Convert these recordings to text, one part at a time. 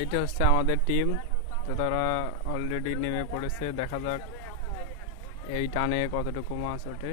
এইটা হচ্ছে আমাদের টিম তো তারা অলরেডি নেমে পড়েছে। দেখা যাক এই টানে কতটুকু মাছ ওঠে।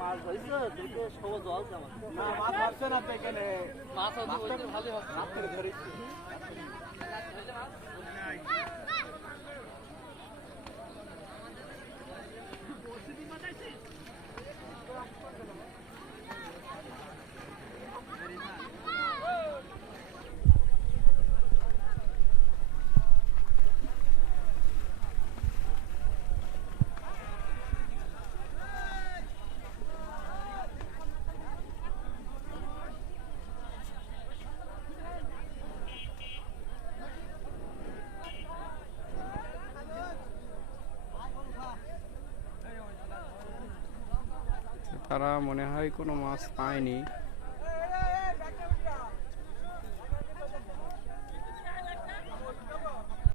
মাছ হয়েছে দুটো সব জল না মাছ ধরছে না তো এখানে। মাছ ভালোই হবে। ধরেছি। তারা মনে হয় কোনো মাছ পায়নি।